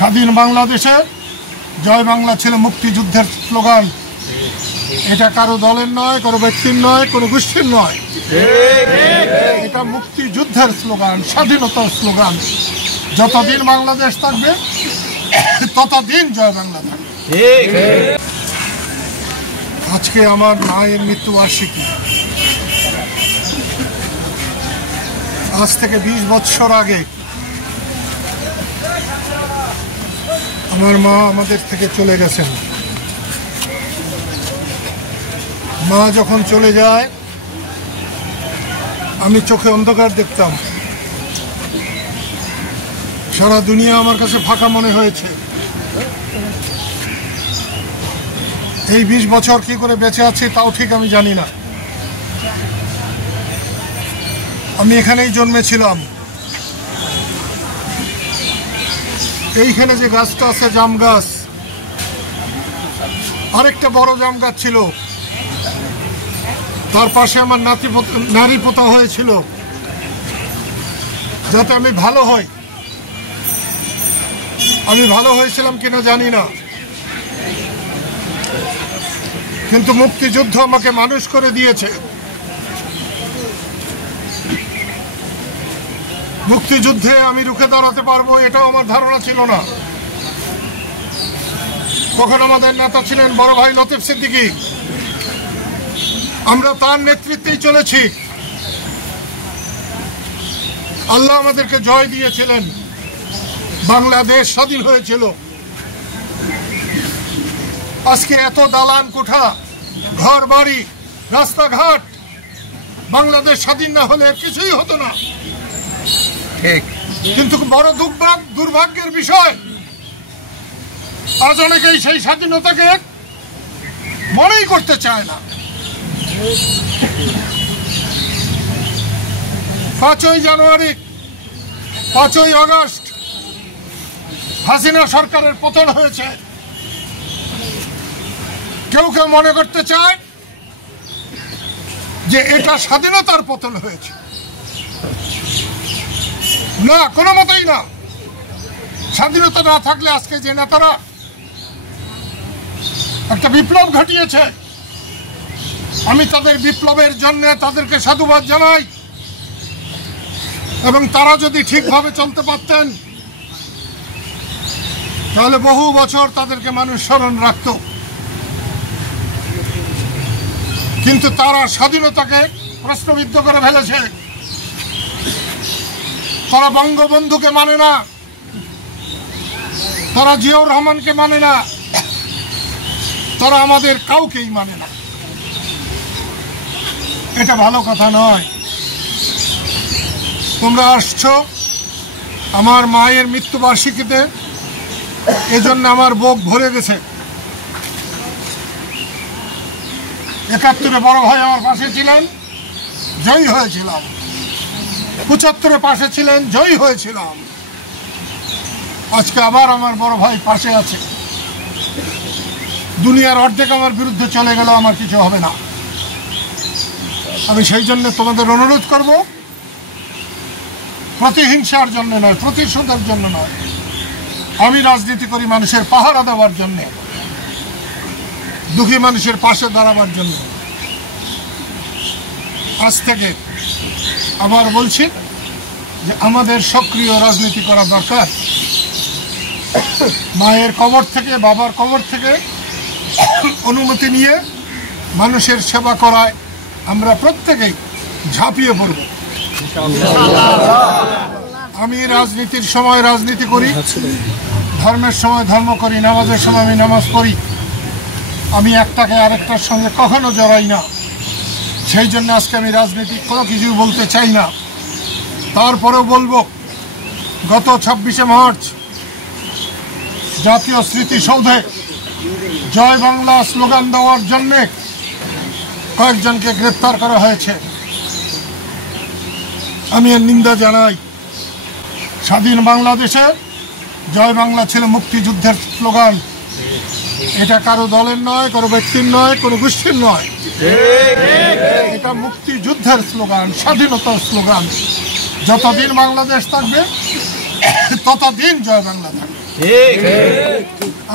স্বাধীন বাংলাদেশে জয় বাংলা ছিল মুক্তিযুদ্ধের স্লোগান। এটা কারো দলের নয়, কারো ব্যক্তির নয়, কোনো গোষ্ঠীর নয়, এটা মুক্তিযুদ্ধের স্লোগান, স্বাধীনতার স্লোগান। যতদিন বাংলাদেশ থাকবে ততদিন জয় বাংলা থাকবে। আজকে আমার মায়ের মৃত্যুবার্ষিকী। আজ থেকে 20 বছর আগে আমার মা আমাদের থেকে চলে গেছেন। মা যখন চলে যায় আমি চোখে অন্ধকার দেখতাম, সারা দুনিয়া আমার কাছে ফাঁকা মনে হয়েছে। এই 20 বছর কি করে বেঁচে আছি তাও ঠিক আমি জানি না। আমি এখানেই জন্মেছিলাম। এইখানে যে গাছটা আছে জাম গাছ, আরেকটা বড় জাম গাছ ছিল, তার পাশে আমার নারী পোতা হয়েছিল যাতে আমি ভালো হই। আমি ভালো হয়েছিলাম কিনা জানি না, কিন্তু মুক্তিযুদ্ধ আমাকে মানুষ করে দিয়েছে। মুক্তিযুদ্ধে আমি রুখে দাঁড়াতে পারবো এটাও আমার ধারণা ছিল না। তখন আমাদের নেতা ছিলেন বড় ভাই লতিফ সিদ্দিকী। আমরা তার নেতৃত্বেই চলেছি। আল্লাহ আমাদেরকে জয় দিয়েছিলেন, বাংলাদেশ স্বাধীন হয়েছিল। আজকে এত দালান কোঠা, ঘর বাড়ি, রাস্তাঘাট, বাংলাদেশ স্বাধীন না হলে কিছুই হতো না। কিন্তু বড় দুর্ভাগ্যের বিষয়, আজ অনেকেই সেই স্বাধীনতাকে মনেই করতে চায় না। 5ই জানুয়ারি, 5ই আগস্ট হাসিনা সরকারের পতন হয়েছে। কেউ কেউ মনে করতে চায় যে এটা স্বাধীনতার পতন হয়েছে। না, কোনো মতেই না। স্বাধীনতা না থাকলে আজকে যে নেতারা একটা বিপ্লব ঘটিয়েছে, আমি তাদের বিপ্লবের জন্য তাদেরকে সাধুবাদ জানাই। এবং তারা যদি ঠিকভাবে চলতে পারতেন তাহলে বহু বছর তাদেরকে মানুষ স্মরণ রাখত। কিন্তু তারা স্বাধীনতাকে প্রশ্নবিদ্ধ করে ফেলেছে। তারা বঙ্গবন্ধুকে মানে না, তারা জিয়াউর রহমানকে মানে না, তারা আমাদের কাউকেই মানে না। এটা ভালো কথা নয়। তোমরা আসছো আমার মায়ের মৃত্যুবার্ষিকীতে, এজন্য আমার বুক ভরে গেছে। 71-এ বড় ভাই আমার পাশে ছিলেন, জয়ী হয়েছিলাম। 75-এ পাশে ছিলেন, জয়ী হয়েছিলাম। আজকে আবার আমার বড় ভাই পাশে আছে। দুনিয়ার অর্ধেক আমার বিরুদ্ধে চলে গেল, আমার কিছু হবে না। আমি সেই জন্য তোমাদের অনুরোধ করব, প্রতিহিংসার জন্য নয়, প্রতিশোধের জন্য নয়। আমি রাজনীতি করি মানুষের পাহারা দেওয়ার জন্য, দুঃখী মানুষের পাশে দাঁড়াবার জন্য। আজ থেকে আবার বলছি যে আমাদের সক্রিয় রাজনীতি করা দরকার। মায়ের কবর থেকে, বাবার কবর থেকে অনুমতি নিয়ে মানুষের সেবা করায় আমরা প্রত্যেকেই ঝাঁপিয়ে পড়ব। আমি রাজনীতির সময় রাজনীতি করি, ধর্মের সময় ধর্ম করি, নামাজের সময় আমি নামাজ পড়ি। আমি একটাকে আরেকটার সঙ্গে কখনো জড়াই না। সেই জন্য আজকে আমি রাজনীতি কোনো কিছু বলতে চাই না। তারপরেও বলবো, গত 26শে মার্চ জাতীয় স্মৃতিসৌধে জয় বাংলা স্লোগান দেওয়ার জন্যে কয়েকজনকে গ্রেপ্তার করা হয়েছে। আমি এর নিন্দা জানাই। স্বাধীন বাংলাদেশে জয় বাংলা ছিল মুক্তিযুদ্ধের স্লোগান। এটা কারো দলের নয়, কারো ব্যক্তির নয়, কোনো গোষ্ঠীর নয়, এটা মুক্তিযুদ্ধের স্লোগান, স্বাধীনতার স্লোগান। যতদিন বাংলাদেশ থাকবে ততদিন জয় বাংলা থাকবে।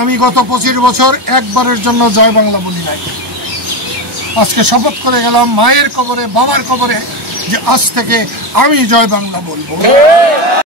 আমি গত 25 বছর একবারের জন্য জয় বাংলা বলি নাই। আজকে শপথ করে গেলাম মায়ের কবরে, বাবার কবরে, যে আজ থেকে আমি জয় বাংলা বলবো।